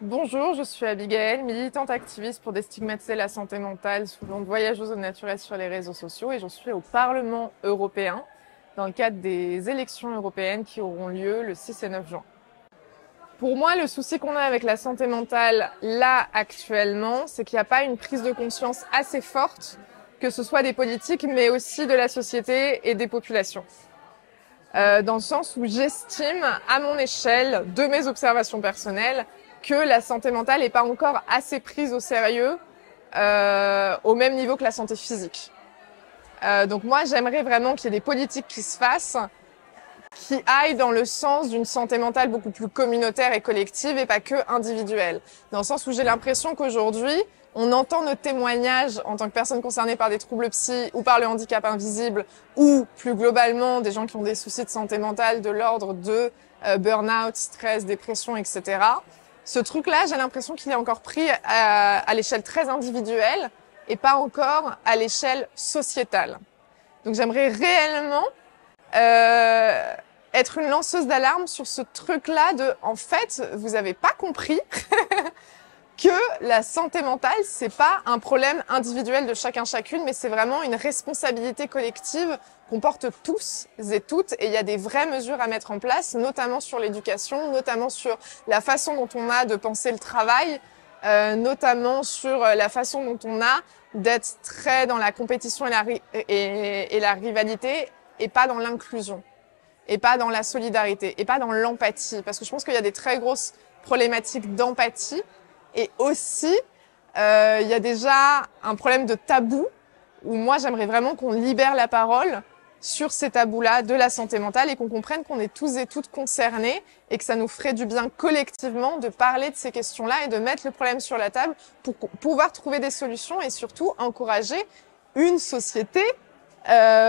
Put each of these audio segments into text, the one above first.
Bonjour, je suis Abigail, militante activiste pour déstigmatiser la santé mentale sous le nom de voyageuse au naturel sur les réseaux sociaux et j'en suis au Parlement européen dans le cadre des élections européennes qui auront lieu le 6 et 9 juin. Pour moi, le souci qu'on a avec la santé mentale là actuellement, c'est qu'il n'y a pas une prise de conscience assez forte, que ce soit des politiques mais aussi de la société et des populations. Dans le sens où j'estime, à mon échelle, de mes observations personnelles, que la santé mentale n'est pas encore assez prise au sérieux au même niveau que la santé physique. Donc moi, j'aimerais vraiment qu'il y ait des politiques qui se fassent, qui aillent dans le sens d'une santé mentale beaucoup plus communautaire et collective et pas que individuelle. Dans le sens où j'ai l'impression qu'aujourd'hui, on entend nos témoignages en tant que personnes concernées par des troubles psy ou par le handicap invisible ou plus globalement des gens qui ont des soucis de santé mentale de l'ordre de burn-out, stress, dépression, etc. Ce truc-là, j'ai l'impression qu'il est encore pris à l'échelle très individuelle et pas encore à l'échelle sociétale. Donc j'aimerais réellement être une lanceuse d'alarme sur ce truc-là de, en fait, vous avez pas compris que la santé mentale, c'est pas un problème individuel de chacun chacune, mais c'est vraiment une responsabilité collective qu'on porte tous et toutes. Et il y a des vraies mesures à mettre en place, notamment sur l'éducation, notamment sur la façon dont on a de penser le travail, notamment sur la façon dont on a d'être très dans la compétition et la rivalité, et pas dans l'inclusion, et pas dans la solidarité, et pas dans l'empathie. Parce que je pense qu'il y a des très grosses problématiques d'empathie. Et aussi, il y a déjà un problème de tabou, où moi j'aimerais vraiment qu'on libère la parole sur ces tabous-là de la santé mentale et qu'on comprenne qu'on est tous et toutes concernés et que ça nous ferait du bien collectivement de parler de ces questions-là et de mettre le problème sur la table pour pouvoir trouver des solutions et surtout encourager une société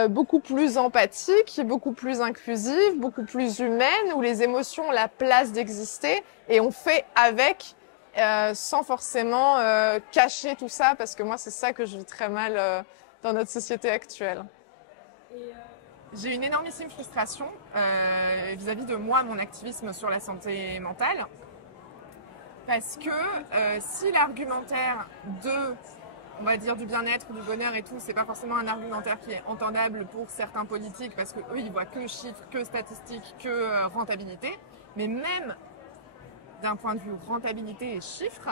beaucoup plus empathique, beaucoup plus inclusive, beaucoup plus humaine, où les émotions ont la place d'exister et on fait avec sans forcément cacher tout ça, parce que moi c'est ça que je vis très mal dans notre société actuelle. J'ai une énormissime frustration vis-à-vis de moi, mon activisme sur la santé mentale, parce que si l'argumentaire de, on va dire, du bien-être, du bonheur et tout, c'est pas forcément un argumentaire qui est entendable pour certains politiques, parce que eux ils voient que chiffres, que statistiques, que rentabilité, mais même d'un point de vue rentabilité et chiffres,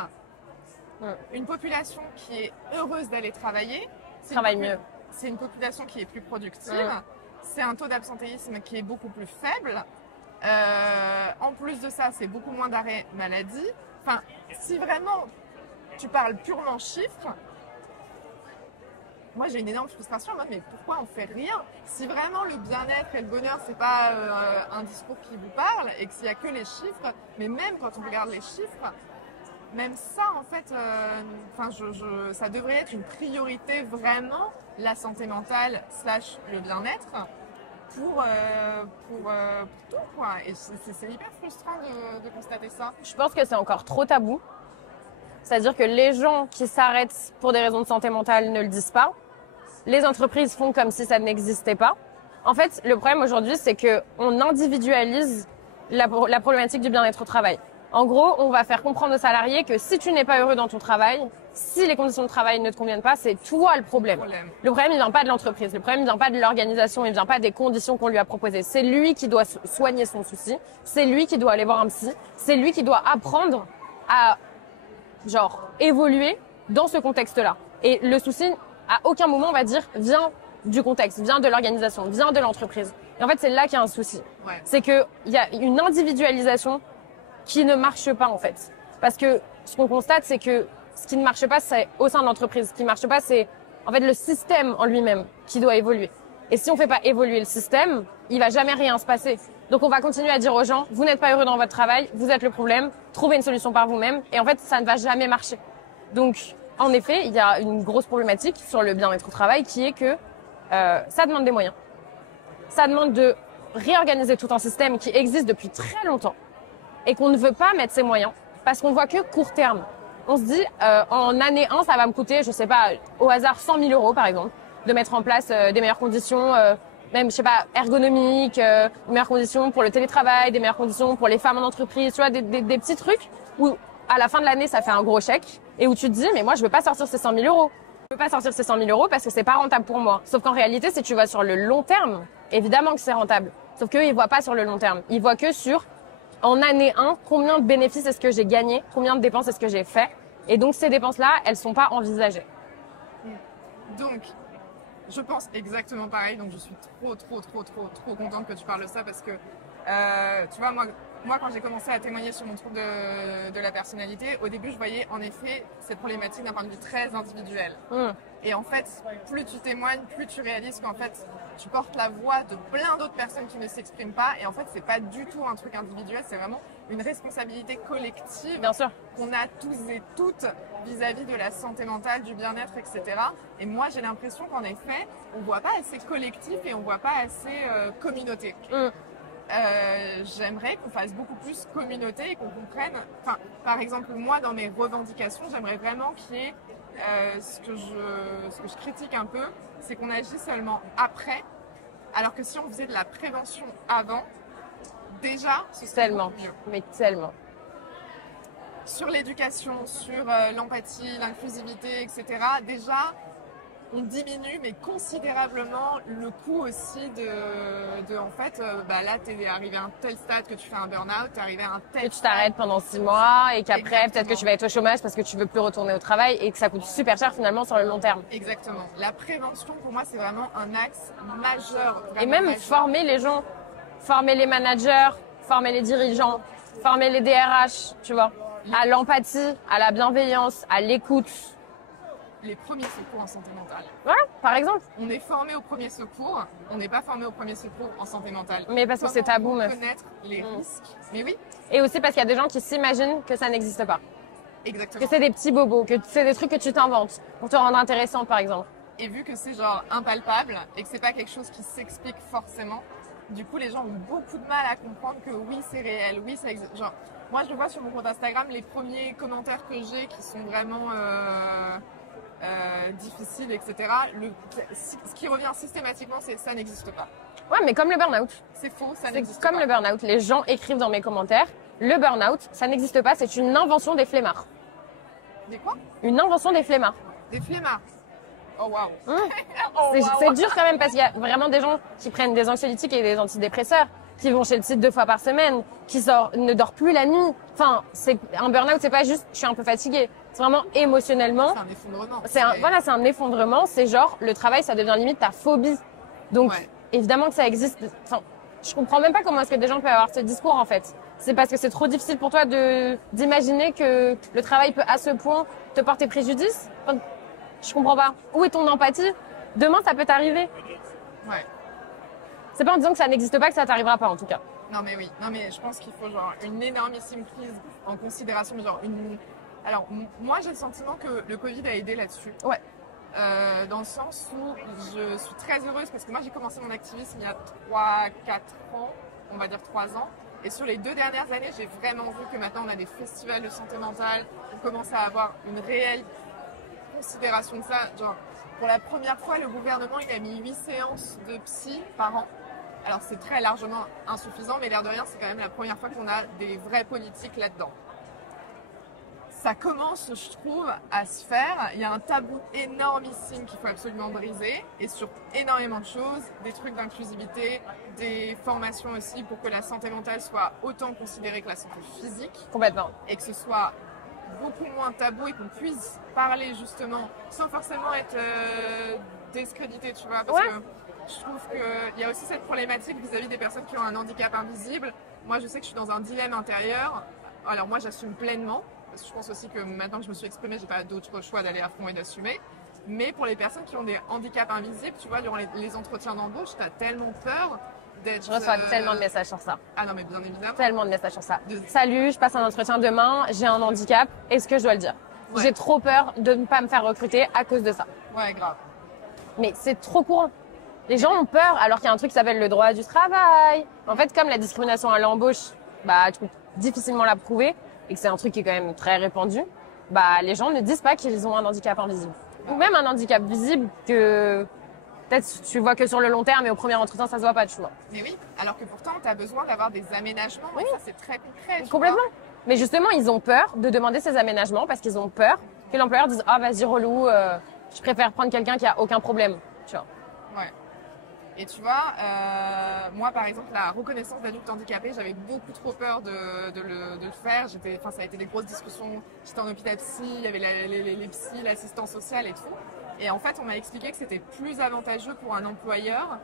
une population qui est heureuse d'aller travailler, c'est une population qui est plus productive, c'est un taux d'absentéisme qui est beaucoup plus faible. En plus de ça, c'est beaucoup moins d'arrêts maladie. Enfin, si vraiment tu parles purement chiffres, moi j'ai une énorme frustration en mode mais pourquoi on fait rien? Si vraiment le bien-être et le bonheur c'est pas un discours qui vous parle et qu'il y a que les chiffres, mais même quand on regarde les chiffres, même ça en fait, ça devrait être une priorité vraiment, la santé mentale / le bien-être pour tout quoi. Et c'est hyper frustrant de constater ça. Je pense que c'est encore trop tabou. C'est-à-dire que les gens qui s'arrêtent pour des raisons de santé mentale ne le disent pas. Les entreprises font comme si ça n'existait pas. En fait, le problème aujourd'hui, c'est que on individualise la problématique du bien-être au travail. En gros, on va faire comprendre aux salariés que si tu n'es pas heureux dans ton travail, si les conditions de travail ne te conviennent pas, c'est toi le problème. Le problème, il vient pas de l'entreprise. Le problème, il vient pas de l'organisation. Il vient pas des conditions qu'on lui a proposées. C'est lui qui doit soigner son souci. C'est lui qui doit aller voir un psy. C'est lui qui doit apprendre à, évoluer dans ce contexte-là. Et le souci, à aucun moment, on va dire, vient du contexte, vient de l'organisation, vient de l'entreprise. Et en fait, c'est là qu'il y a un souci. Ouais. C'est qu'il y a une individualisation qui ne marche pas, en fait. Parce que ce qu'on constate, c'est que ce qui ne marche pas, c'est au sein de l'entreprise. Ce qui ne marche pas, c'est en fait le système en lui-même qui doit évoluer. Et si on ne fait pas évoluer le système, il va jamais rien se passer. Donc on va continuer à dire aux gens, vous n'êtes pas heureux dans votre travail, vous êtes le problème, trouvez une solution par vous-même. Et en fait, ça ne va jamais marcher. Donc, en effet, il y a une grosse problématique sur le bien-être au travail qui est que ça demande des moyens. Ça demande de réorganiser tout un système qui existe depuis très longtemps et qu'on ne veut pas mettre ces moyens parce qu'on voit que court terme. On se dit, en année 1, ça va me coûter, je sais pas, au hasard 100 000 euros par exemple, de mettre en place des meilleures conditions, même, je sais pas, ergonomiques, des meilleures conditions pour le télétravail, des meilleures conditions pour les femmes en entreprise, tu vois, des petits trucs où à la fin de l'année, ça fait un gros chèque et où tu te dis, mais moi, je veux pas sortir ces 100 000 euros. Je veux pas sortir ces 100 000 euros parce que c'est pas rentable pour moi. Sauf qu'en réalité, si tu vas sur le long terme, évidemment que c'est rentable. Sauf qu'eux, ils voient pas sur le long terme. Ils voient que sur, en année 1, combien de bénéfices est-ce que j'ai gagné, combien de dépenses est-ce que j'ai fait. Et donc, ces dépenses-là, elles sont pas envisagées. Donc, je pense exactement pareil. Donc, je suis trop contente que tu parles de ça parce que, tu vois, moi, quand j'ai commencé à témoigner sur mon trouble de la personnalité, au début, je voyais en effet cette problématique d'un point de vue très individuel. Et en fait, plus tu témoignes, plus tu réalises qu'en fait, tu portes la voix de plein d'autres personnes qui ne s'expriment pas. Et en fait, c'est pas du tout un truc individuel, c'est vraiment une responsabilité collective qu'on a tous et toutes vis-à-vis de la santé mentale, du bien-être, etc. Et moi, j'ai l'impression qu'en effet, on voit pas assez collectif et on voit pas assez communauté. J'aimerais qu'on fasse beaucoup plus communauté et qu'on comprenne. Enfin, par exemple, moi, dans mes revendications, j'aimerais vraiment qu'il y ait ce que je critique un peu, c'est qu'on agit seulement après, alors que si on faisait de la prévention avant, déjà, ce serait Tellement, mieux. mais tellement. Sur l'éducation, sur l'empathie, l'inclusivité, etc. Déjà, on diminue mais considérablement le coût aussi de en fait, là, t'es arrivé à un tel stade que tu fais un burn-out, t'es arrivé à un tel Que tu t'arrêtes pendant 6 mois et qu'après, peut-être que tu vas être au chômage parce que tu veux plus retourner au travail et que ça coûte super cher finalement sur le long terme. Exactement. La prévention, pour moi, c'est vraiment un axe majeur. Et même majeur. former les gens, former les managers, former les dirigeants, former les DRH, tu vois, à l'empathie, à la bienveillance, à l'écoute. Les premiers secours en santé mentale. Voilà, par exemple. On est formé au premier secours, on n'est pas formé au premier secours en santé mentale. Mais parce que c'est tabou, meuf. Connaître les risques. Mais oui. Et aussi parce qu'il y a des gens qui s'imaginent que ça n'existe pas. Exactement. Que c'est des petits bobos, que c'est des trucs que tu t'inventes pour te rendre intéressante, par exemple. Et vu que c'est genre impalpable et que c'est pas quelque chose qui s'explique forcément, du coup les gens ont beaucoup de mal à comprendre que oui c'est réel, oui ça existe. Genre, moi je le vois sur mon compte Instagram, les premiers commentaires que j'ai qui sont vraiment difficiles, etc. Ce qui revient systématiquement, c'est ça n'existe pas. Ouais, mais comme le burn-out. C'est faux, ça n'existe pas. C'est comme le burn-out. Les gens écrivent dans mes commentaires, le burn-out, ça n'existe pas, c'est une invention des flemmards. Des quoi? Une invention des flemmards. Des flemmards. Oh waouh. C'est dur quand même parce qu'il y a vraiment des gens qui prennent des anxiolytiques et des antidépresseurs, qui vont chez le psy 2 fois par semaine, qui ne dorment plus la nuit. Enfin, un burn-out, c'est pas juste je suis un peu fatiguée. C'est vraiment émotionnellement. C'est un effondrement. C'est un effondrement. C'est genre le travail, ça devient limite ta phobie. Donc évidemment que ça existe. Enfin, je comprends même pas comment est-ce que des gens peuvent avoir ce discours en fait. C'est parce que c'est trop difficile pour toi d'imaginer que le travail peut à ce point te porter préjudice. Enfin, je comprends pas. Où est ton empathie? Demain, ça peut t'arriver. Ouais. C'est pas en disant que ça n'existe pas que ça t'arrivera pas, en tout cas. Non, mais oui. Non, mais je pense qu'il faut genre une énormissime prise en considération. Genre Alors, moi, j'ai le sentiment que le Covid a aidé là-dessus. Ouais. Dans le sens où je suis très heureuse parce que moi, j'ai commencé mon activisme il y a 3-4 ans, on va dire 3 ans. Et sur les 2 dernières années, j'ai vraiment vu que maintenant, on a des festivals de santé mentale. On commence à avoir une réelle considération de ça. Genre, pour la première fois, le gouvernement il a mis 8 séances de psy par an. Alors c'est très largement insuffisant, mais l'air de rien, c'est quand même la première fois qu'on a des vraies politiques là-dedans. Ça commence, je trouve, à se faire. Il y a un tabou énormissime qu'il faut absolument briser, et sur énormément de choses, des trucs d'inclusivité, des formations aussi pour que la santé mentale soit autant considérée que la santé physique. Complètement. Et que ce soit beaucoup moins tabou et qu'on puisse parler justement sans forcément être discrédité, tu vois, parce que je trouve qu'il y a aussi cette problématique vis-à-vis des personnes qui ont un handicap invisible. Moi, je sais que je suis dans un dilemme intérieur. Alors moi, j'assume pleinement, parce que je pense aussi que maintenant que je me suis exprimée, j'ai pas d'autre choix d'aller à fond et d'assumer. Mais pour les personnes qui ont des handicaps invisibles, tu vois, durant les entretiens d'embauche, t'as tellement peur d'être... Je reçois tellement de messages sur ça. Ah non, mais bien évidemment. Tellement de messages sur ça. Salut, je passe un entretien demain, j'ai un handicap, est-ce que je dois le dire? J'ai trop peur de ne pas me faire recruter à cause de ça. Ouais, grave. Mais c'est trop courant. Les gens ont peur alors qu'il y a un truc qui s'appelle le droit du travail. En fait, comme la discrimination à l'embauche, tu peux difficilement la prouver et que c'est un truc qui est quand même très répandu, les gens ne disent pas qu'ils ont un handicap invisible. Ou même un handicap visible que peut-être tu vois que sur le long terme et au premier entretien, ça se voit pas, tu vois. Mais oui, alors que pourtant, tu as besoin d'avoir des aménagements. Oui. Et ça, c'est très concret. Complètement. Mais justement, ils ont peur de demander ces aménagements parce qu'ils ont peur que l'employeur dise « Ah, vas-y, relou, je préfère prendre quelqu'un qui a aucun problème. » Tu vois. Ouais. Et tu vois, moi par exemple, la reconnaissance d'adulte handicapé, j'avais beaucoup trop peur de le faire. Ça a été des grosses discussions. J'étais en hôpital psy, il y avait les psys, l'assistance sociale et tout. Et en fait, on m'a expliqué que c'était plus avantageux pour un employeur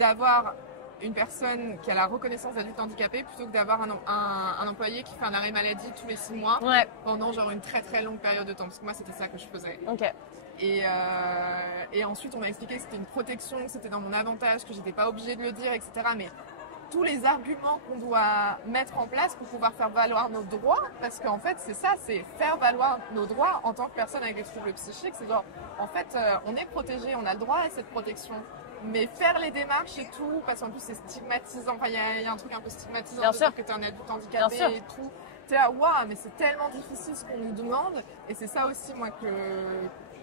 d'avoir une personne qui a la reconnaissance d'adulte handicapé plutôt que d'avoir un employé qui fait un arrêt maladie tous les 6 mois pendant genre une très très longue période de temps. Parce que moi, c'était ça que je faisais. Ok. Et ensuite, on m'a expliqué que c'était une protection, que c'était dans mon avantage, que j'étais pas obligée de le dire, etc. Mais tous les arguments qu'on doit mettre en place pour pouvoir faire valoir nos droits, parce qu'en fait, c'est ça, c'est faire valoir nos droits en tant que personne avec des troubles psychiques. C'est genre, en fait, on est protégé, on a le droit à cette protection. Mais faire les démarches et tout, parce qu'en plus, c'est stigmatisant. Enfin, il y a un truc un peu stigmatisant de dire que tu es un adulte handicapé et tout. T'es là, waouh, mais c'est tellement difficile ce qu'on nous demande. Et c'est ça aussi, moi, que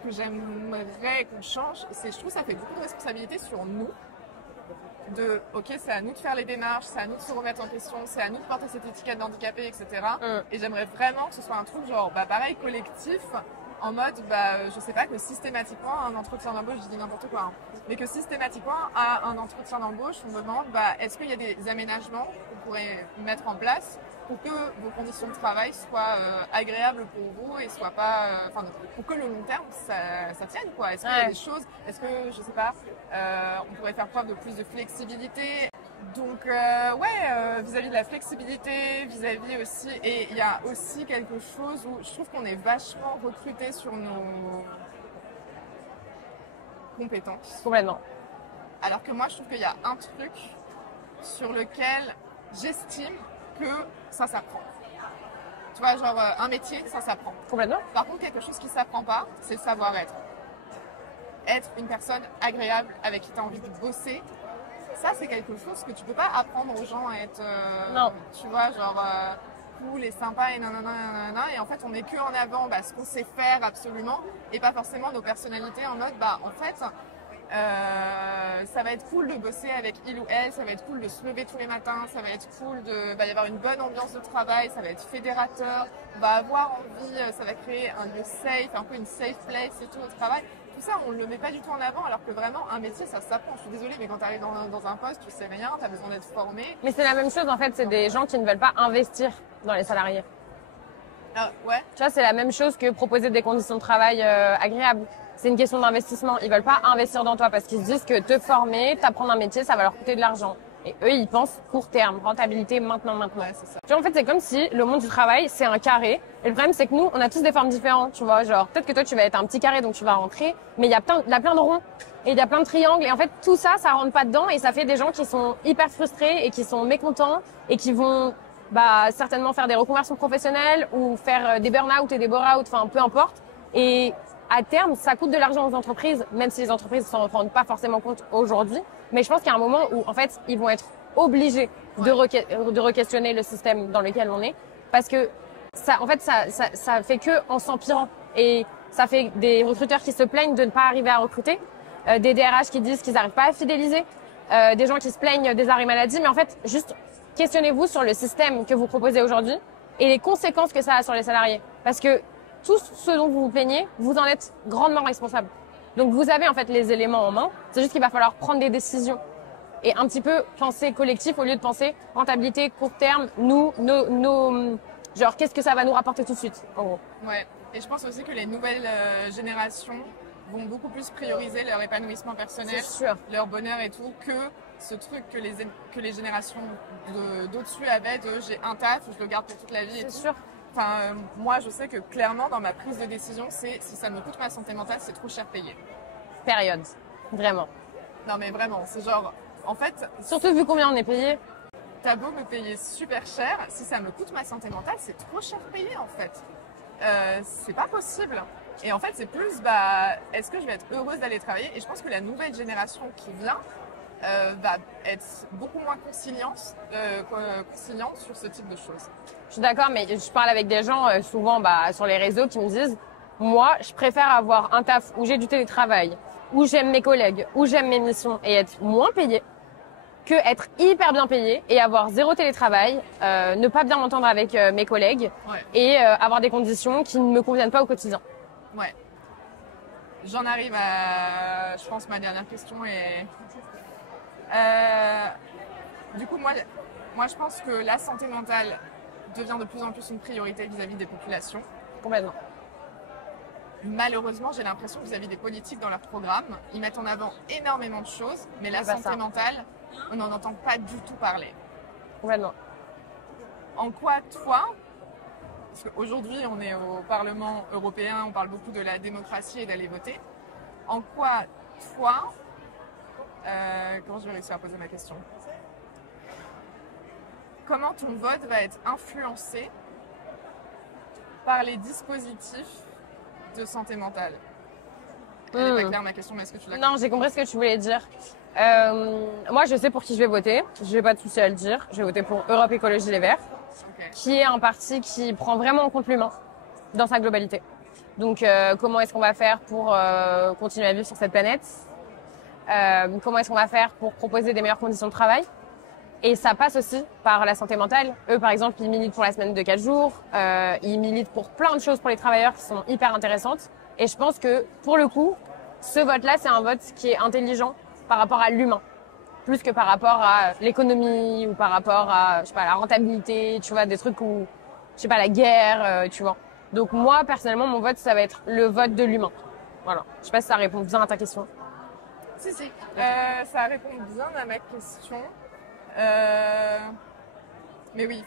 j'aimerais qu'on change. Je trouve que ça fait beaucoup de responsabilité sur nous. Ok, c'est à nous de faire les démarches, c'est à nous de se remettre en question, c'est à nous de porter cette étiquette d'handicapé, etc. Et j'aimerais vraiment que ce soit un truc genre, pareil, collectif, en mode, je sais pas, que systématiquement, un entretien d'embauche, je dis n'importe quoi, mais que systématiquement, à un entretien d'embauche, on me demande, est-ce qu'il y a des aménagements qu'on pourrait mettre en place pour que vos conditions de travail soient agréables pour vous et soient pas, pour que le long terme ça tienne, quoi. Est-ce qu'il y a des choses, est-ce que je sais pas, on pourrait faire preuve de plus de flexibilité. Donc vis-à-vis de la flexibilité, vis-à-vis aussi, et il y a aussi quelque chose où je trouve qu'on est vachement recruté sur nos compétences. Complètement. Alors que moi je trouve qu'il y a un truc sur lequel j'estime que ça s'apprend. Tu vois, genre un métier, ça s'apprend. Complètement. Par contre, quelque chose qui s'apprend pas, c'est le savoir-être. Être une personne agréable avec qui tu as envie de bosser, ça c'est quelque chose que tu peux pas apprendre aux gens à être, non. Tu vois, genre cool et sympa et nanana, et en fait on met que en avant ce qu'on sait faire absolument et pas forcément nos personnalités en mode en fait ça va être cool de bosser avec il ou elle, ça va être cool de se lever tous les matins, ça va être cool de y avoir une bonne ambiance de travail, ça va être fédérateur, on va avoir envie, ça va créer un lieu safe, un peu une safe place et tout au travail. Tout ça, on ne le met pas du tout en avant, alors que vraiment, un métier, ça s'apprend. Je suis désolée, mais quand tu arrives dans un poste, tu sais rien, tu as besoin d'être formé. Mais c'est la même chose, en fait, c'est des gens qui ne veulent pas investir dans les salariés. Ah, ouais. Tu vois, c'est la même chose que proposer des conditions de travail agréables. C'est une question d'investissement. Ils veulent pas investir dans toi parce qu'ils se disent que te former, t'apprendre un métier, ça va leur coûter de l'argent. Et eux, ils pensent court terme, rentabilité maintenant. Ouais, c'est ça. Tu vois, en fait, c'est comme si le monde du travail, c'est un carré. Et le problème, c'est que nous, on a tous des formes différentes, tu vois. Genre, peut-être que toi, tu vas être un petit carré, donc tu vas rentrer. Mais il y a plein de ronds. Et il y a plein de triangles. Et en fait, tout ça, ça rentre pas dedans. Et ça fait des gens qui sont hyper frustrés et qui sont mécontents et qui vont, certainement faire des reconversions professionnelles ou faire des burn-out et des bore-out, enfin, peu importe. Et à terme, ça coûte de l'argent aux entreprises, même si les entreprises s'en rendent pas forcément compte aujourd'hui. Mais je pense qu'il y a un moment où, en fait, ils vont être obligés de re-questionner le système dans lequel on est. Parce que ça fait que en s'empirant. Et ça fait des recruteurs qui se plaignent de ne pas arriver à recruter, des DRH qui disent qu'ils n'arrivent pas à fidéliser, des gens qui se plaignent des arrêts maladie. Mais en fait, juste questionnez-vous sur le système que vous proposez aujourd'hui et les conséquences que ça a sur les salariés. Parce que tout ce dont vous vous plaignez, vous en êtes grandement responsable. Donc vous avez en fait les éléments en main. C'est juste qu'il va falloir prendre des décisions et un petit peu penser collectif au lieu de penser rentabilité, court terme, genre qu'est-ce que ça va nous rapporter tout de suite, en gros. Ouais. Et je pense aussi que les nouvelles générations vont beaucoup plus prioriser leur épanouissement personnel, leur bonheur et tout, que ce truc que les générations d'au-dessus avaient de j'ai un taf, je le garde pour toute la vie et tout. C'est sûr. Enfin, moi, je sais que clairement, dans ma prise de décision, c'est si ça me coûte ma santé mentale, c'est trop cher payé. Période. Vraiment. Non, mais vraiment, c'est genre, en fait... Surtout vu combien on est payé. T'as beau me payer super cher, si ça me coûte ma santé mentale, c'est trop cher payé, en fait. C'est pas possible. Et en fait, c'est plus, est-ce que je vais être heureuse d'aller travailler? Et je pense que la nouvelle génération qui vient va être beaucoup moins conciliante sur ce type de choses. Je suis d'accord, mais je parle avec des gens souvent sur les réseaux qui me disent « Moi, je préfère avoir un taf où j'ai du télétravail, où j'aime mes collègues, où j'aime mes missions et être moins payée que être hyper bien payé et avoir zéro télétravail, ne pas bien m'entendre avec mes collègues et avoir des conditions qui ne me conviennent pas au quotidien. Ouais. J'en arrive à, je pense, ma dernière question est... du coup, moi, je pense que la santé mentale devient de plus en plus une priorité vis-à-vis des populations. Complètement. Malheureusement, j'ai l'impression que vis-à-vis des politiques dans leur programme, ils mettent en avant énormément de choses, mais la santé mentale, on n'en entend pas du tout parler. Complètement. En quoi, toi, parce qu'aujourd'hui, on est au Parlement européen, on parle beaucoup de la démocratie et d'aller voter, en quoi, toi, comment je vais réussir à poser ma question? Comment ton vote va être influencé par les dispositifs de santé mentale? Elle n'est pas claire ma question, mais est-ce que tu l'as compris? Non, j'ai compris ce que tu voulais dire. Moi, je sais pour qui je vais voter. Je n'ai pas de souci à le dire. Je vais voter pour Europe Écologie Les Verts, qui est un parti qui prend vraiment en compte l'humain dans sa globalité. Donc, comment est-ce qu'on va faire pour continuer à vivre sur cette planète? Comment est-ce qu'on va faire pour proposer des meilleures conditions de travail? Et ça passe aussi par la santé mentale. Eux, par exemple, ils militent pour la semaine de 4 jours. Ils militent pour plein de choses pour les travailleurs qui sont hyper intéressantes. Et je pense que, pour le coup, ce vote-là, c'est un vote qui est intelligent par rapport à l'humain, plus que par rapport à l'économie ou par rapport à, je sais pas, la rentabilité, tu vois, des trucs où, je sais pas, la guerre, tu vois. Donc moi, personnellement, mon vote, ça va être le vote de l'humain. Voilà. Je sais pas si ça répond bien à ta question. Si. Ça répond bien à ma question. Mais oui,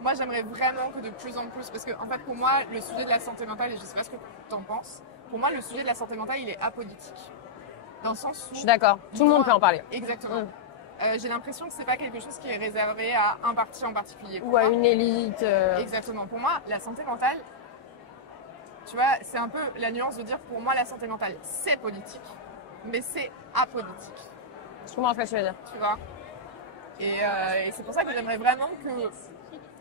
moi j'aimerais vraiment que de plus en plus, parce que en fait pour moi le sujet de la santé mentale, et je sais pas ce que tu en penses, pour moi le sujet de la santé mentale il est apolitique. Dans le sens où... Je suis d'accord, tout le monde peut en parler. Exactement. J'ai l'impression que c'est pas quelque chose qui est réservé à un parti en particulier. Ou à une élite. Exactement. Pour moi, la santé mentale, tu vois, c'est un peu la nuance de dire pour moi la santé mentale c'est politique, mais c'est apolitique. Je comprends ce que tu veux dire. Tu vois. Et c'est pour ça que j'aimerais vraiment que...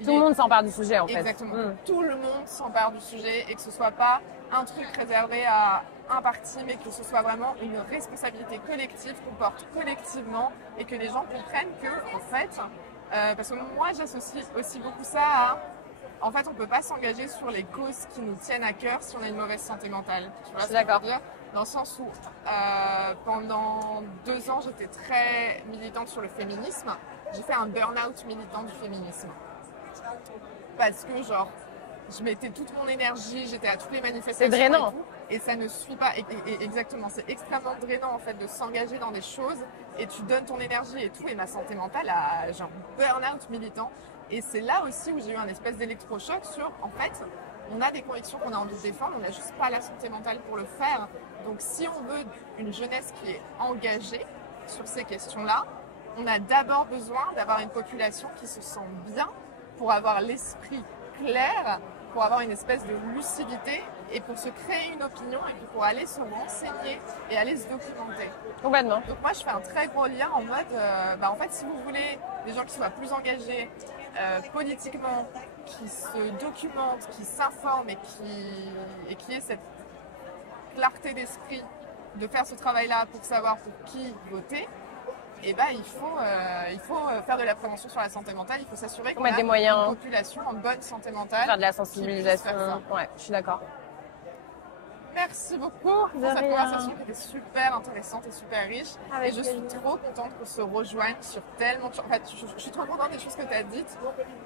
Tout le monde s'empare du sujet en fait. Exactement. Tout le monde s'empare du sujet et que ce soit pas un truc réservé à un parti, mais que ce soit vraiment une responsabilité collective qu'on porte collectivement et que les gens comprennent que, en fait, parce que moi j'associe aussi beaucoup ça à, en fait, on peut pas s'engager sur les causes qui nous tiennent à cœur si on a une mauvaise santé mentale. Tu vois, je suis d'accord. Dans le sens où pendant 2 ans j'étais très militante sur le féminisme. J'ai fait un burn-out militant du féminisme. Parce que genre, je mettais toute mon énergie, j'étais à toutes les manifestations. C'est drainant. Et ça ne suit pas. Exactement, c'est extrêmement drainant en fait de s'engager dans des choses et tu donnes ton énergie et tout. Et ma santé mentale a genre burn-out militant. Et c'est là aussi où j'ai eu un espèce d'électrochoc sur, en fait, on a des convictions qu'on a envie de défendre, on n'a juste pas la santé mentale pour le faire. Donc si on veut une jeunesse qui est engagée sur ces questions-là, on a d'abord besoin d'avoir une population qui se sent bien pour avoir l'esprit clair, pour avoir une espèce de lucidité et pour se créer une opinion et puis pour aller se renseigner et aller se documenter. Complètement. Donc moi je fais un très gros lien en mode, en fait si vous voulez des gens qui soient plus engagés politiquement, qui se documentent, qui s'informent et qui aient cette clarté d'esprit de faire ce travail-là pour savoir pour qui voter, et il faut faire de la prévention sur la santé mentale, il faut s'assurer qu'on a des moyens, une population en bonne santé mentale. Faire de la sensibilisation, ouais, je suis d'accord. Merci beaucoup pour cette conversation qui était super intéressante et super riche. Et je suis trop contente qu'on se rejoigne sur tellement de choses. En fait, je suis trop contente des choses que tu as dites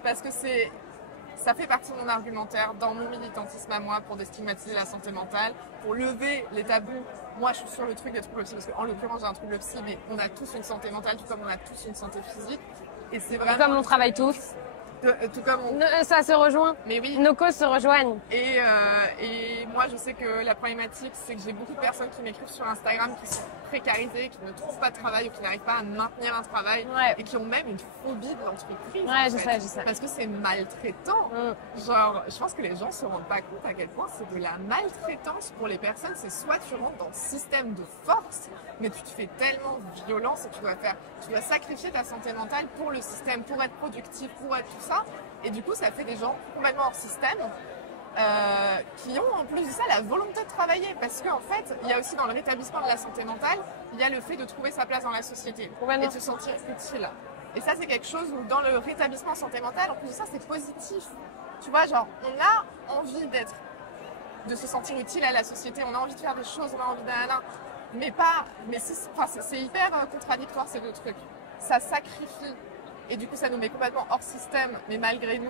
parce que ça fait partie de mon argumentaire dans mon militantisme à moi pour déstigmatiser la santé mentale, pour lever les tabous. Moi, je suis sur le truc des troubles psy parce qu'en l'occurrence, j'ai un trouble psy, mais on a tous une santé mentale, tout comme on a tous une santé physique. Et c'est vraiment... Comme on travaille tous. Tout comme ça se rejoint. Mais oui. Nos causes se rejoignent. Et moi, je sais que la problématique, c'est que j'ai beaucoup de personnes qui m'écrivent sur Instagram qui sont précarisées, qui ne trouvent pas de travail ou qui n'arrivent pas à maintenir un travail et qui ont même une phobie de l'entreprise. Ouais, je sais. Parce que c'est maltraitant. Genre, je pense que les gens se rendent pas compte à quel point c'est de la maltraitance pour les personnes. C'est soit tu rentres dans le système de force, mais tu te fais tellement violence et tu dois sacrifier ta santé mentale pour le système, pour être productif, pour être tout ça. Et du coup, ça fait des gens complètement hors système qui ont en plus de ça la volonté de travailler. Parce qu'en fait, il y a aussi dans le rétablissement de la santé mentale, il y a le fait de trouver sa place dans la société et de se sentir utile. Et ça, c'est quelque chose où dans le rétablissement santé mentale, en plus de ça, c'est positif. Tu vois, genre, on a envie de se sentir utile à la société, on a envie de faire des choses, on a envie d'un... Mais c'est hyper contradictoire ces deux trucs. Ça sacrifie et du coup ça nous met complètement hors système, mais malgré nous.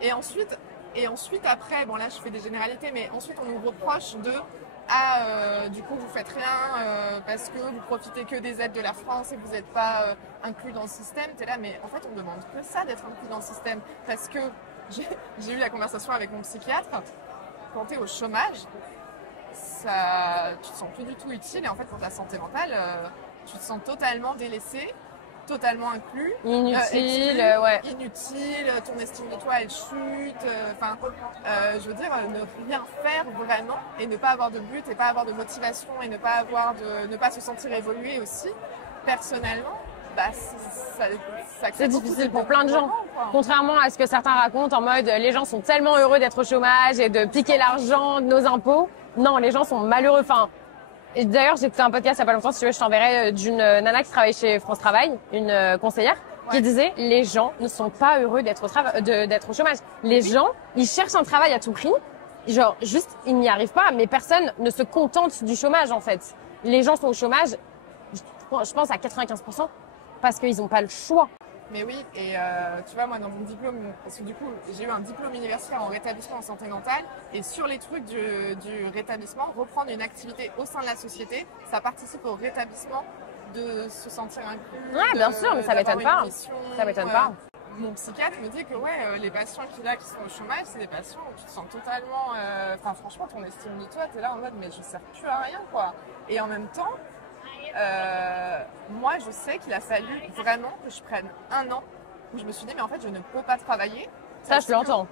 Et ensuite après, bon là je fais des généralités, mais ensuite on nous reproche du coup vous faites rien parce que vous profitez que des aides de la France et que vous n'êtes pas inclus dans le système. T'es là, mais en fait on demande que ça d'être inclus dans le système, parce que j'ai eu la conversation avec mon psychiatre. Quand tu es au chômage, tu te sens plus du tout utile, et en fait pour ta santé mentale, tu te sens totalement délaissé, totalement inclus, inutile, ton estime de toi elle chute, je veux dire ne rien faire vraiment et ne pas avoir de but et pas avoir de motivation et ne pas se sentir évoluer aussi personnellement. C'est difficile pour plein de gens. Contrairement à ce que certains racontent en mode les gens sont tellement heureux d'être au chômage et de piquer l'argent de nos impôts. Non, les gens sont malheureux. Et d'ailleurs, j'ai écouté un podcast il y a pas longtemps, si tu veux, je t'enverrai, d'une nana qui travaille chez France Travail, une conseillère, qui disait les gens ne sont pas heureux d'être au chômage. Les gens, ils cherchent un travail à tout prix. Genre, juste, ils n'y arrivent pas, mais personne ne se contente du chômage, en fait. Les gens sont au chômage, je pense à 95%. Parce qu'ils n'ont pas le choix. Mais oui, et tu vois, moi dans mon diplôme, parce que du coup j'ai eu un diplôme universitaire en rétablissement en santé mentale, et sur les trucs du rétablissement, reprendre une activité au sein de la société, ça participe au rétablissement de se sentir inclus. Ouais, bien sûr, mais ça m'étonne pas. Ça m'étonne pas. Mon psychiatre me dit que les patients qui sont au chômage, c'est des patients où tu te sens totalement... franchement, ton estime de toi, t'es là en mode mais je sers plus à rien, quoi. Et en même temps, moi je sais qu'il a fallu vraiment que je prenne un an où je me suis dit mais en fait je ne peux pas travailler. Ça je l'entends.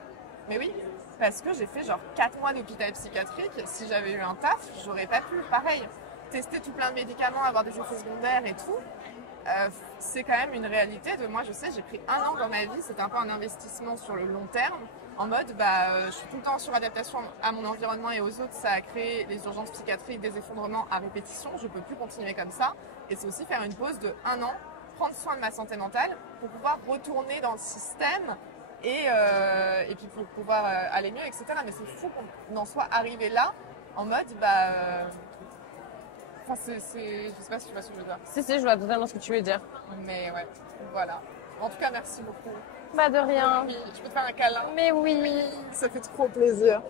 Mais oui, parce que j'ai fait genre 4 mois d'hôpital psychiatrique. Si j'avais eu un taf, j'aurais pas pu, pareil, tester tout plein de médicaments, avoir des effets secondaires et tout. C'est quand même une réalité de moi, je sais, j'ai pris un an dans ma vie, c'était un peu un investissement sur le long terme, en mode je suis tout le temps en suradaptation à mon environnement et aux autres, ça a créé les urgences psychiatriques, des effondrements à répétition, je peux plus continuer comme ça, et c'est aussi faire une pause de un an, prendre soin de ma santé mentale pour pouvoir retourner dans le système et puis pour pouvoir aller mieux, etc. Mais c'est fou qu'on en soit arrivé là, en mode je sais pas si tu vois ce que je veux dire. Si, je vois totalement ce que tu veux dire. Mais ouais, voilà. En tout cas, merci beaucoup. Bah de rien. Oui, je peux te faire un câlin. Mais oui. Ça fait trop plaisir.